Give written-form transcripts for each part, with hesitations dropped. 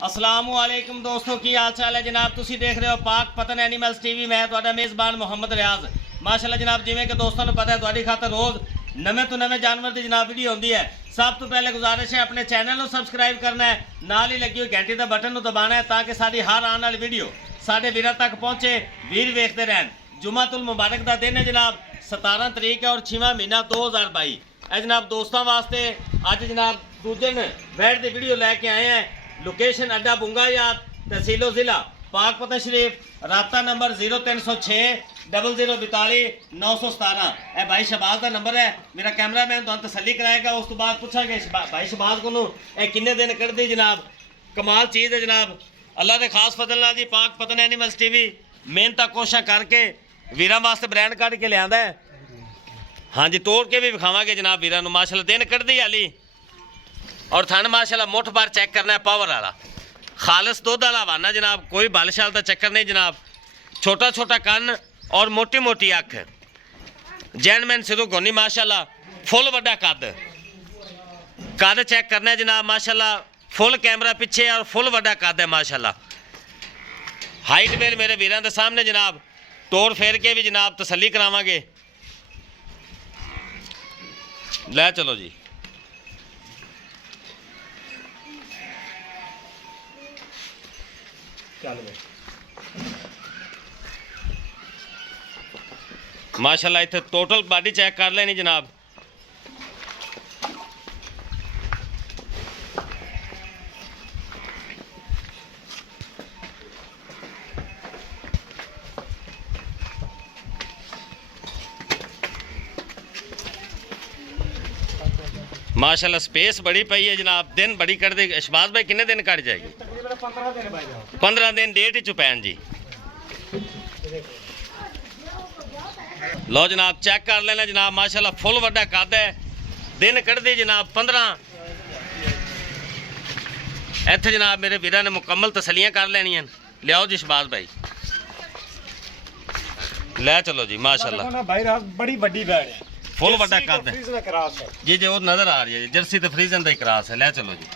अस्सलामुअलैकुम दोस्तों की हाल चाल है जनाब। तुसी देख रहे हो पाक पतन एनिमल्स टीवी। मैं तुहाडा मेज़बान मोहम्मद रियाज। माशाअल्लाह जनाब, जिवें कि दोस्तों को पता है तुहाडी खातर रोज़ नवे तो नवे जानवर की जनाब वीडियो होंदी है। सब तो पहले गुजारिश है अपने चैनल को सबसक्राइब करना है, नाल ही लगी हुई घंटी का बटन को दबाना है ताकि साडी हर आने वाली वीडियो साडे वीरां तक पहुँचे, वीर वेखते रहन। जुमातुल मुबारक का दिन है जनाब, 17 तरीक है और 6वां महीना 2022 है जनाब। दोस्तों वास्ते अज जनाब दूजे दिन बैठ की वीडियो लैके आए हैं। लोकेशन अड्डा बुंगायात, तहसीलो ज़िला पाक पतन शरीफ, राबता नंबर 0306 0042 917। यह भाई शहबाज का नंबर है। मेरा कैमरा मैन तो तसली कराएगा, उस तो बाद पूछा भाई शहबाज को किन्ने दिन कट दी जनाब। कमाल चीज़ है जनाब, अल्लाह के खास फजल नाल जी पाक पतन एनिमल्स टीवी मेहनत कोशिश करके वीरां वास्ते ब्रांड कट के लिया है। हाँ जी, तोड़ के भी विखावांगे जनाब वीरां नूं। माशाअल्लाह दिन कट दी हाली और थन माशाअल्लाह मुठ बार चेक करना है, पावर वाला खालिस दुध वाला हवाना जनाब। कोई बल शाल का चक्कर नहीं जनाब। छोटा छोटा कन और मोटी मोटी अख, जैनमैन सिरों गोनी माशाअल्लाह। फुल वड्डा कद चेक करना है जनाब माशाअल्लाह। फुल कैमरा पिछे और फुल वड्डा कद है माशाअल्लाह। हाइट मेल मेरे वीरां दे सामने जनाब। तोड़ फेर के भी जनाब तसली करावांगे। लै चलो जी। माशाअल्लाह इत्थे टोटल बॉडी चेक कर लेनी जनाब। माशाअल्लाह स्पेस बड़ी पई है जनाब। दिन बड़ी कट दे। शहबाज भाई कितने दिन कट जाएगी? 15 दिन डेट ही चुपैन जी। लो जनाब चेक कर लेना जनाब माशाअल्लाह। फुल वड्डा कद है, दिन कट दी जनाब 15। इत्थे जनाब मेरे वीरां ने मुकम्मल तसलियां कर लेनियां। लियाओ जी शहबाज भाई, लै चलो जी माशाअल्लाह। बड़ी बड़ी बैड है, फुल वड्डा कद है जी जी। वो नजर आ रही है जर्सी तो फ्रीजन का ही क्रॉस है। लै चलो जी।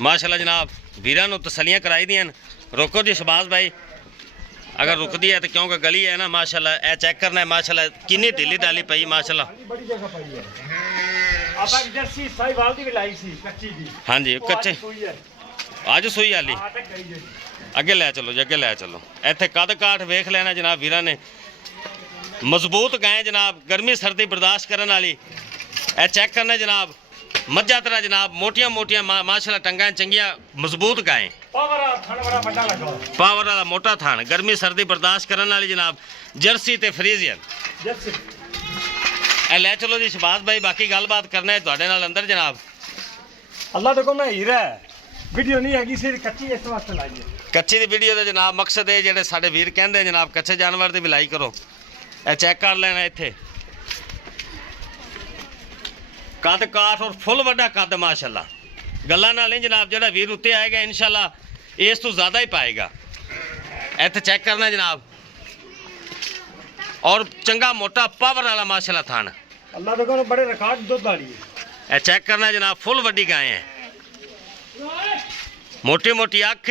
माशाअल्लाह जनाब वीरां नूं तसलियां कराई दियां। रोको जी शहबाज भाई, अगर रुकदी है तो क्योंकि गली है ना माशाअल्लाह। ए चेक करना है माशाअल्लाह किन्नी ढीली डाली पई माशाअल्लाह। बड़ी जगह पई है। आपा जर्सी साहिवाल दी भी लाई सी कच्ची दी। हाँ जी कच्चे आज सूई आली। अगे लै चलो जी, अगे लै चलो। इत्थे कद काठ वेख लेना जनाब वीरां ने। मजबूत गाय जनाब, गर्मी सर्दी बर्दाश्त करने वाली। ए चेक करना जनाब मज्जा तरह जनाब। मोटियां मोटियां माशाअल्लाह टंगा चंगियां मजबूत गाय। पावर वाला मोटा थान, गर्मी सर्दी बर्दाश्त करने वाली जनाब। जर्सी ते फ्रीजियन। ए लै चलो जी शहबाज भाई, बाकी गलबात करना है तुहाडे नाल अंदर जनाब। अल्लाह देखो मैं हीरा है, वीडियो नहीं हैगी सिर्फ कच्ची इस वास्ते लाई है। कच्ची दी वीडियो का जनाब मकसद है जेडे साडे वीर कहंदे जनाब कच्चे जानवर की बिलाई करो। ए चेक कर लेना इत्थे कद काठ और फुल वड्डा कद माशाअल्लाह। गल्लां नाल नहीं जनाब, जेड़ा वीर उत्ते आएगा इंशाअल्लाह इस तो ज़्यादा ही पाएगा। इत्थे चेक करना जनाब, और चंगा मोटा पावर वाला माशाअल्लाह थान। अल्लाह देखो बड़े रिकॉर्ड दुध वाली है। ए चेक करना जनाब, फुल वड्डी गाय है, मोटी मोटी अख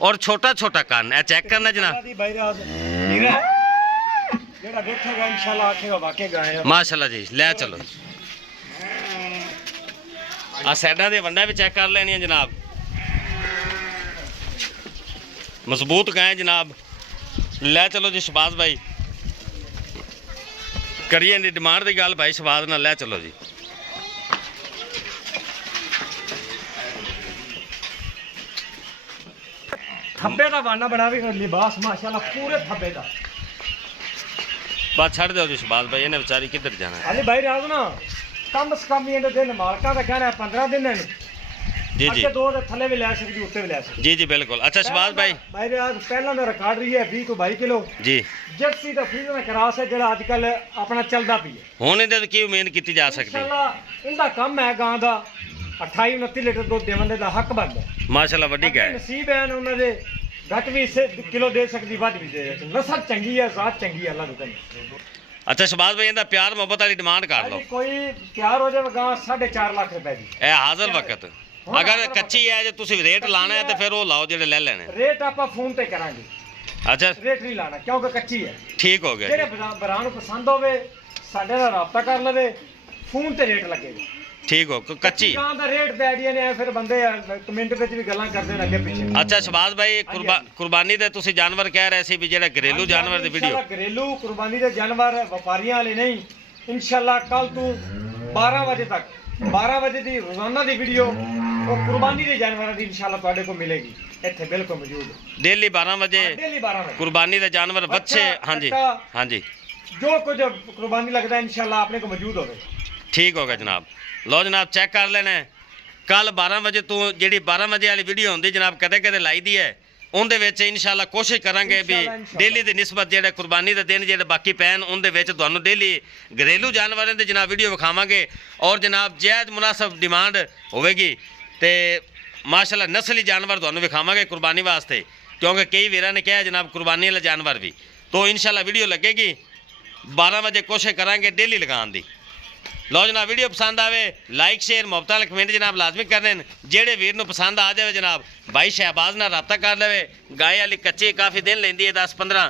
और छोटा छोटा कान। ए चेक करना जनाब माशाअल्लाह जी। लै चलो आ साइडा दे वंडा भी चेक कर लेनी जनाब। मजबूत गाय जनाब। लै चलो जी शहबाज भाई, करिए नी डिमांड की गल भाई शहबाज नाल। लै चलो जी। थब्बे का वाना बना भी लिबास माशाअल्लाह पूरे थब्बे का। बात छड़ दो जी शहबाज भाई, इन्हें बेचारी किधर जाना है। अली भाई राज ना कम से कम ये दिन मालका का कहना है 15 दिन है जी जी। दो थले भी लै सकती, उत्ते भी लै सकती। जी जी बिल्कुल। अच्छा शहबाज भाई, भाई राज पहला दा रिकॉर्ड रही है 20 तो 22 किलो जी। जर्सी दा फ्रीज में क्रॉस है जेड़ा आजकल अपना चलदा पई है। हुण इहदे की उम्मीद की जा सकती है? इंशाअल्लाह इंदा कम है गां दा 28-29 लीटर दुध देवन दा हक बनदा माशाअल्लाह। वड्डी गाय नसीब है उन्हां दे घट भी किलो दे सकती, वध भी दे। नस्ल चंगी है, जात चंगी है, अल्लाह हुक्म। ਅੱਛਾ ਸ਼ਬਾਜ਼ ਭਾਈ ਇਹਦਾ ਪਿਆਰ ਮੁਹੱਬਤ ਵਾਲੀ ਡਿਮਾਂਡ ਕਰ ਲਓ। ਕੋਈ ਤਿਆਰ ਹੋ ਜਾਵੇਗਾ 4.5 ਲੱਖ ਰੁਪਏ ਦੀ ਇਹ ਹਾਜ਼ਰ ਵਕਤ। ਅਗਰ ਕੱਚੀ ਹੈ ਜੇ ਤੁਸੀਂ ਰੇਟ ਲਾਣਾ ਹੈ ਤੇ ਫਿਰ ਉਹ ਲਾਓ ਜਿਹੜੇ ਲੈ ਲੈਣੇ। ਰੇਟ ਆਪਾਂ ਫੋਨ ਤੇ ਕਰਾਂਗੇ। ਅੱਛਾ ਰੇਟ ਨਹੀਂ ਲਾਣਾ ਕਿਉਂਕਿ ਕੱਚੀ ਹੈ। ਠੀਕ ਹੋ ਗਿਆ ਜਿਹੜੇ ਭਰਾ ਨੂੰ ਪਸੰਦ ਹੋਵੇ ਸਾਡੇ ਨਾਲ ਰਾਬਤਾ ਕਰ ਲਵੇ, ਫੋਨ ਤੇ ਰੇਟ ਲੱਗੇਗਾ। ਠੀਕ ਹੋ ਕੱਚੀ ਕਾਂ ਦਾ ਰੇਟ ਤੇ ਆਈਡੀਆ ਨੇ ਫਿਰ ਬੰਦੇ ਕਮੈਂਟ ਵਿੱਚ ਵੀ ਗੱਲਾਂ ਕਰਦੇ ਨੇ ਅੱਗੇ ਪਿੱਛੇ। ਅੱਛਾ ਸ਼ਬਾਜ਼ ਭਾਈ ਕੁਰਬਾਨੀ ਤੇ ਤੁਸੀਂ ਜਾਨਵਰ ਕਹਿ ਰਹੇ ਸੀ ਵੀ ਜਿਹੜਾ ਘਰੇਲੂ ਜਾਨਵਰ ਦੀ ਵੀਡੀਓ ਘਰੇਲੂ ਕੁਰਬਾਨੀ ਦੇ ਜਾਨਵਰ ਵਪਾਰੀਆਂ ਵਾਲੇ ਨਹੀਂ। ਇਨਸ਼ਾਅੱਲਾ ਕੱਲ ਤੋਂ 12 ਵਜੇ ਤੱਕ 12 ਵਜੇ ਦੀ ਰੋਜ਼ਾਨਾ ਦੀ ਵੀਡੀਓ ਉਹ ਕੁਰਬਾਨੀ ਦੇ ਜਾਨਵਰਾਂ ਦੀ ਇਨਸ਼ਾਅੱਲਾ ਤੁਹਾਡੇ ਕੋਲ ਮਿਲੇਗੀ। ਇੱਥੇ ਬਿਲਕੁਲ ਮੌਜੂਦ ਡੇਲੀ 12 ਵਜੇ ਡੇਲੀ 12 ਵਜੇ ਕੁਰਬਾਨੀ ਦੇ ਜਾਨਵਰ ਬੱਚੇ। ਹਾਂਜੀ ਹਾਂਜੀ ਜੋ ਕੁਝ ਕੁਰਬਾਨੀ ਲੱਗਦਾ ਇਨਸ਼ਾਅੱਲਾ ਆਪਣੇ ਕੋਲ ਮੌਜੂਦ ਹੋਵੇ। ਠੀਕ ਹੋ ਗਿਆ ਜਨਾਬ। ਲਓ ਜਨਾਬ ਚੈੱਕ ਕਰ ਲੈਣਾ। ਕੱਲ 12 ਵਜੇ ਤੋਂ ਜਿਹੜੀ 12 ਵਜੇ ਵਾਲੀ ਵੀਡੀਓ ਹੁੰਦੀ ਜਨਾਬ ਕਦੇ ਕਦੇ ਲਾਈ ਦੀ ਹੈ, ਉਹਦੇ ਵਿੱਚ ਇਨਸ਼ਾਅੱਲਾ ਕੋਸ਼ਿਸ਼ ਕਰਾਂਗੇ ਵੀ ਡੇਲੀ ਦੀ ਨਿਸਬਤ ਜਿਹੜੇ ਕੁਰਬਾਨੀ ਦੇ ਦਿਨ ਜਿਹੜੇ ਬਾਕੀ ਪੈਣ ਉਹਦੇ ਵਿੱਚ ਤੁਹਾਨੂੰ ਡੇਲੀ ਘਰੇਲੂ ਜਾਨਵਰਾਂ ਦੀ ਜਨਾਬ ਵੀਡੀਓ ਵਿਖਾਵਾਂਗੇ। ਔਰ ਜਨਾਬ ਜਾਇਜ਼ ਮੁਨਾਸਬ ਡਿਮਾਂਡ ਹੋਵੇਗੀ ਤੇ ਮਾਸ਼ਾਅੱਲਾ ਨਸਲੀ ਜਾਨਵਰ ਤੁਹਾਨੂੰ ਵਿਖਾਵਾਂਗੇ ਕੁਰਬਾਨੀ ਵਾਸਤੇ, ਕਿਉਂਕਿ ਕਈ ਵੀਰਾਂ ਨੇ ਕਿਹਾ ਜਨਾਬ ਕੁਰਬਾਨੀ ਵਾਲਾ ਜਾਨਵਰ ਵੀ। तो इंशाल्लाह वीडियो लगेगी 12 बजे कोशिश करांगे डेली लगाने दी। लो जनाब वीडियो पसंद आवे लाइक शेयर मुहब्बत वाले कमेंट जनाब लाजमी करने। जेड़े वीर नूं पसंद आ जाए जनाब भाई शहबाज नाल रब्ता कर लेवे। गाय वाली कच्ची काफ़ी दिन लेंदी है 10-15,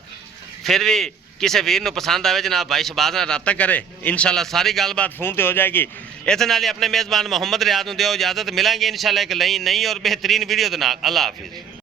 फिर भी किसी वीर नूं पसंद आवे जनाब भाई शहबाज नाल रब्ता करे। इंशाल्लाह सारी गलबात फोन पर हो जाएगी। इस नाल ही अपने मेज़बान मोहम्मद रियाज नूं दिओ इजाज़त। मिलांगे इंशाल्लाह एक नई और बेहतरीन वीडियो दे नाल। अल्लाह हाफिज़।